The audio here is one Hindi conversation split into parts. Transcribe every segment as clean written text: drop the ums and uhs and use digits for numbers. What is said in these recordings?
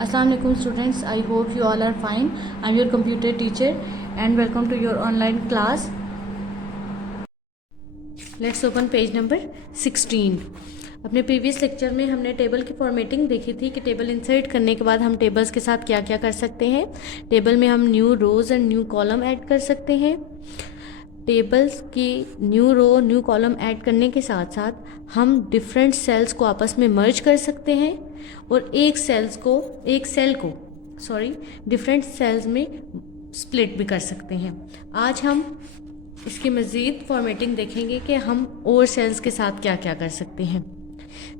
Assalamu alaikum students, I hope you all are fine. I am your computer teacher and welcome to your online class. Let's open page number 16. अपने प्रीवियस लेक्चर में हमने टेबल की फॉर्मेटिंग देखी थी कि टेबल इंसर्ट करने के बाद हम टेबल्स के साथ क्या क्या कर सकते हैं। टेबल में हम new rows and new column add कर सकते हैं। टेबल्स की new row new column add करने के साथ साथ हम डिफरेंट सेल्स को आपस में मर्ज कर सकते हैं और एक सेल को डिफरेंट सेल्स में स्प्लिट भी कर सकते हैं। आज हम इसकी मज़ीद फॉर्मेटिंग देखेंगे कि हम और सेल्स के साथ क्या क्या कर सकते हैं।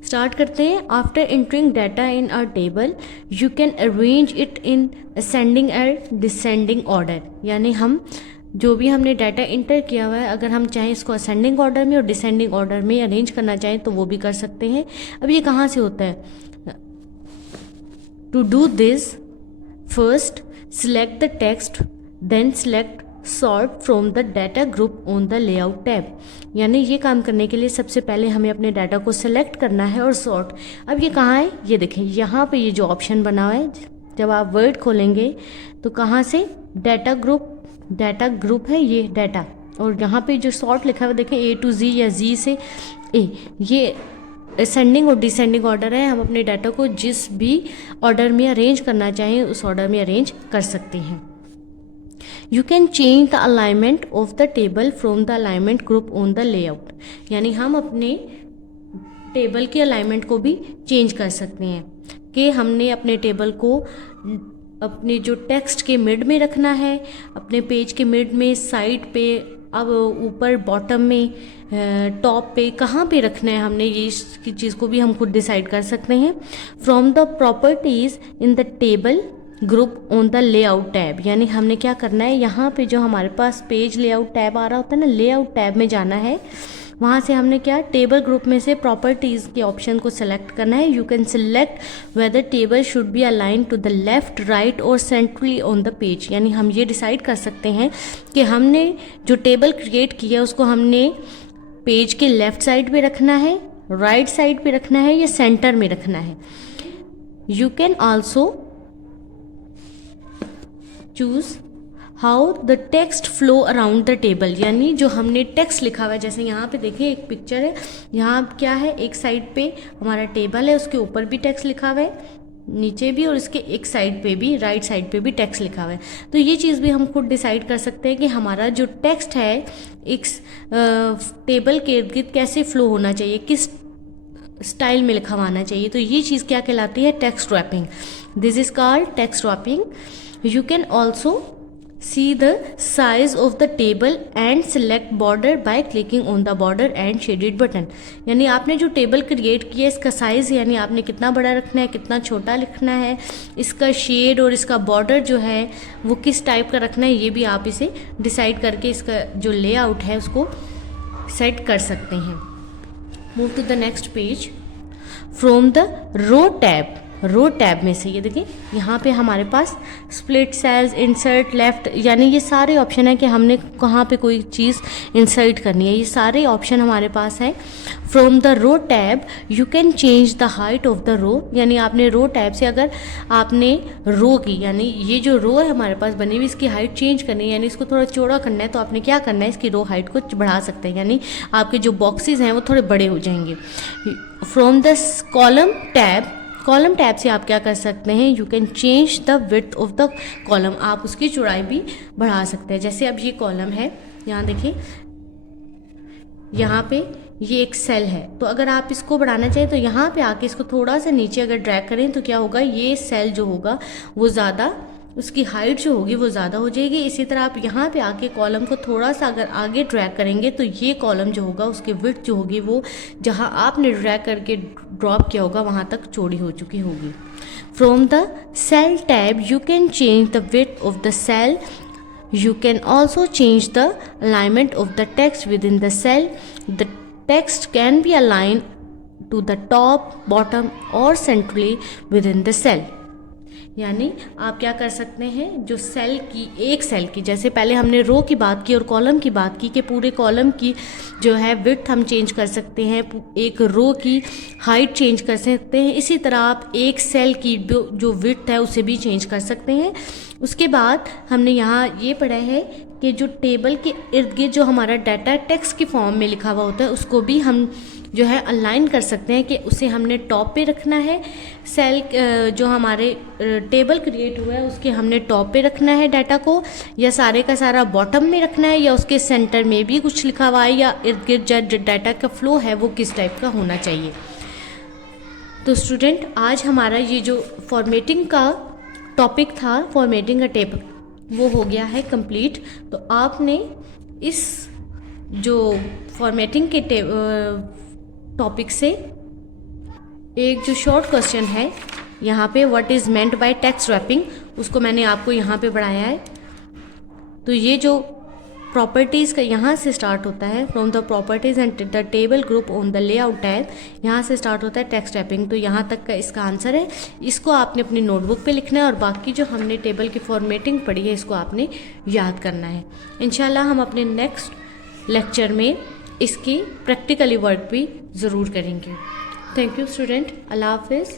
स्टार्ट करते हैं। After entering data in our table you can arrange it in ascending और डिसेंडिंग ऑर्डर, यानी हम जो भी हमने डाटा इंटर किया हुआ है अगर हम चाहें इसको असेंडिंग ऑर्डर में और डिसेंडिंग ऑर्डर में अरेंज करना चाहें तो वो भी कर सकते हैं। अब ये कहाँ से होता है? To do this first select the text then select sort from the data group on the layout tab, यानी ये काम करने के लिए सबसे पहले हमें अपने डाटा को सिलेक्ट करना है और सॉर्ट। अब ये कहाँ है? ये देखें यहाँ पे ये जो ऑप्शन बना हुआ है, जब आप वर्ड खोलेंगे तो कहाँ से डाटा ग्रुप है ये डाटा, और यहाँ पे जो सॉर्ट लिखा हुआ देखें A to Z या Z से A, ये असेंडिंग और डिसेंडिंग ऑर्डर है। हम अपने डाटा को जिस भी ऑर्डर में अरेंज करना चाहें उस ऑर्डर में अरेंज कर सकते हैं। You can change the alignment of the table from the alignment group on the layout, यानी हम अपने टेबल के अलाइनमेंट को भी चेंज कर सकते हैं कि हमने अपने टेबल को अपने जो टेक्स्ट के मिड में रखना है, अपने पेज के मिड में, साइड पे, अब ऊपर बॉटम में, टॉप पे, कहाँ पे रखना है हमने ये इसकी चीज़ को भी हम खुद डिसाइड कर सकते हैं। From the properties in the table group on the layout tab, यानी हमने क्या करना है, यहाँ पे जो हमारे पास पेज लेआउट टैब आ रहा होता है ना, लेआउट टैब में जाना है। वहाँ से हमने क्या टेबल ग्रुप में से प्रॉपर्टीज़ के ऑप्शन को सिलेक्ट करना है। You can select whether table should be align to the left, right और सेंट्रली ऑन द पेज, यानी हम ये डिसाइड कर सकते हैं कि हमने जो टेबल क्रिएट किया उसको हमने पेज के लेफ्ट साइड पे रखना है, राइट साइड पे रखना है या सेंटर में रखना है। You can also choose how the text flow around the table, यानी जो हमने टेक्स्ट लिखा हुआ है, जैसे यहाँ पे देखिए एक पिक्चर है, यहाँ क्या है, एक साइड पे हमारा टेबल है, उसके ऊपर भी टेक्स्ट लिखा हुआ है, नीचे भी, और इसके एक साइड पे भी, राइट साइड पे भी टेक्स्ट लिखा हुआ है। तो ये चीज़ भी हम खुद डिसाइड कर सकते हैं कि हमारा जो टेक्स्ट है एक टेबल के इर्द गिर्द कैसे फ्लो होना चाहिए, किस स्टाइल में लिखा आना चाहिए। तो ये चीज़ क्या कहलाती है? Text wrapping. This is called text wrapping. You can also see the size of the table and select border by clicking on the border and shaded button, यानी आपने जो टेबल क्रिएट किया इसका साइज़, यानी आपने कितना बड़ा रखना है, कितना छोटा लिखना है, इसका शेड और इसका बॉर्डर जो है वो किस टाइप का रखना है, ये भी आप इसे डिसाइड करके इसका जो लेआउट है उसको सेट कर सकते हैं। Move to the next page. From the row tab में से ये देखिए यहाँ पे हमारे पास स्प्लिट सेल्स, इंसर्ट, लेफ्ट, यानी ये सारे ऑप्शन है कि हमने कहाँ पे कोई चीज़ इंसर्ट करनी है, ये सारे ऑप्शन हमारे पास है। From the row tab you can change the height of the row, यानी आपने रो टैब से अगर आपने रो की, यानी ये जो रो है हमारे पास बनी हुई, इसकी हाइट चेंज करनी है, यानी इसको थोड़ा चौड़ा करना है, तो आपने क्या करना है, इसकी रो हाइट को बढ़ा सकते हैं, यानी आपके जो बॉक्सेस हैं वो थोड़े बड़े हो जाएंगे। फ्रॉम द कॉलम टैब से आप क्या कर सकते हैं, you can change the width of the column, आप उसकी चौड़ाई भी बढ़ा सकते हैं। जैसे अब ये कॉलम है, यहाँ देखिए, यहाँ पे ये एक सेल है, तो अगर आप इसको बढ़ाना चाहें तो यहाँ पे आके इसको थोड़ा सा नीचे अगर ड्रैग करें तो क्या होगा, ये सेल जो होगा वो ज़्यादा, उसकी हाइट जो होगी वो ज़्यादा हो जाएगी। इसी तरह आप यहाँ पे आके कॉलम को थोड़ा सा अगर आगे ड्रैग करेंगे तो ये कॉलम जो होगा उसकी विड्थ जो होगी वो जहाँ आपने ड्रैग करके ड्रॉप किया होगा वहाँ तक चौड़ी हो चुकी होगी। From the cell tab you can change the width of the cell. You can also change the alignment of the text within the cell. The text can be align to the top, bottom और centrally within the cell. यानी आप क्या कर सकते हैं, जो सेल की, एक सेल की, जैसे पहले हमने रो की बात की और कॉलम की बात की कि पूरे कॉलम की जो है विड्थ हम चेंज कर सकते हैं, एक रो की हाइट चेंज कर सकते हैं, इसी तरह आप एक सेल की जो विड्थ है उसे भी चेंज कर सकते हैं। उसके बाद हमने यहाँ ये पढ़ा है कि जो टेबल के इर्द गिर्द जो हमारा डाटा टेक्स्ट की फॉर्म में लिखा हुआ होता है उसको भी हम जो है अलाइन कर सकते हैं कि उसे हमने टॉप पे रखना है, सेल जो हमारे टेबल क्रिएट हुआ है उसके हमने टॉप पे रखना है डाटा को, या सारे का सारा बॉटम में रखना है, या उसके सेंटर में भी कुछ लिखा हुआ है, या इर्द गिर्द जो डाटा का फ्लो है वो किस टाइप का होना चाहिए। तो स्टूडेंट, आज हमारा ये जो फॉर्मेटिंग का टॉपिक था, फॉर्मेटिंग अ टेबल, वो हो गया है कंप्लीट। तो आपने इस जो फॉर्मेटिंग के टॉपिक से एक जो शॉर्ट क्वेश्चन है यहाँ पे, what is meant by text wrapping, उसको मैंने आपको यहाँ पे पढ़ाया है। तो ये जो प्रॉपर्टीज़ का यहाँ से स्टार्ट होता है, from the properties and the table group on the layout tab, यहाँ से स्टार्ट होता है टेक्स्ट रैपिंग। तो यहाँ तक का इसका आंसर है, इसको आपने अपनी नोटबुक पे लिखना है और बाकी जो हमने टेबल की फॉर्मेटिंग पढ़ी है इसको आपने याद करना है। इंशाल्लाह हम अपने नेक्स्ट लेक्चर में इसकी प्रैक्टिकली वर्क भी ज़रूर करेंगे। थैंक यू स्टूडेंट, अल्लाह हाफिज़।